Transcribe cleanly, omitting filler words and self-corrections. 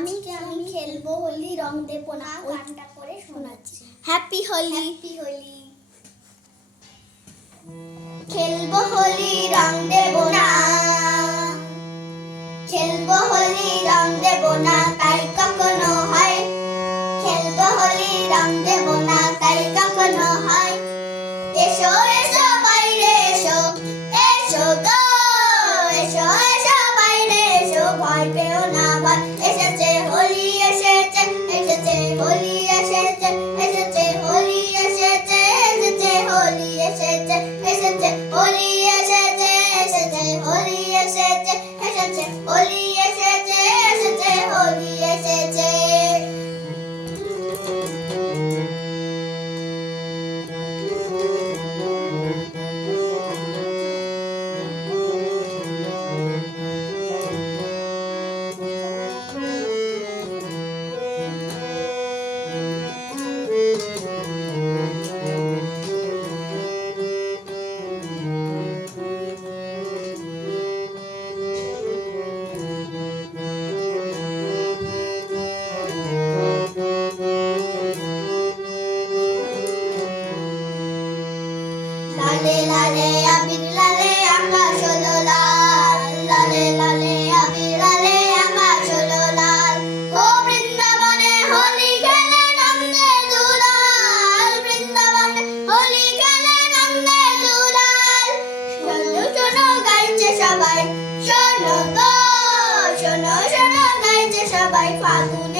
আমি খেলবো হোলি রং দেব না গানটা করে শোনাচ্ছি। Happy Holi, happy Holi. খেলবো হোলি রং দেব না, খেলবো হোলি রং দেব না, তাই কখনো হয়। খেলবো হোলি রং দেব না, তাই কখনো হয়। এসো এসো বাইরে এসো, এসো গো এসো এসো বাইরে এসো, ভয় পেও না ভয়। এসেছে হোলি এসেছে, এসেছে হোলি এসেছে, এসেছে হোলি এসেছে, এসেছে হোলি এসেছে, এসেছে হোলি এসেছে, এসেছে হোলি এসেছে, এসেছে হোলি এসেছে, এসেছে হোলি এসেছে। লালে লালে আবির লালে আকাশ হলো লাল, লালে লালে আবির লালে আকাশ হলো লাল। ও বৃন্দাবনে হোলি খেলে নন্দে দুলাল, বৃন্দাবনে হোলি খেলে নন্দে দুলাল। শোনো শোনো গাইছে সবাই, শোনো গো শোনো শোনো গাইছে সবাই, ফাগুনে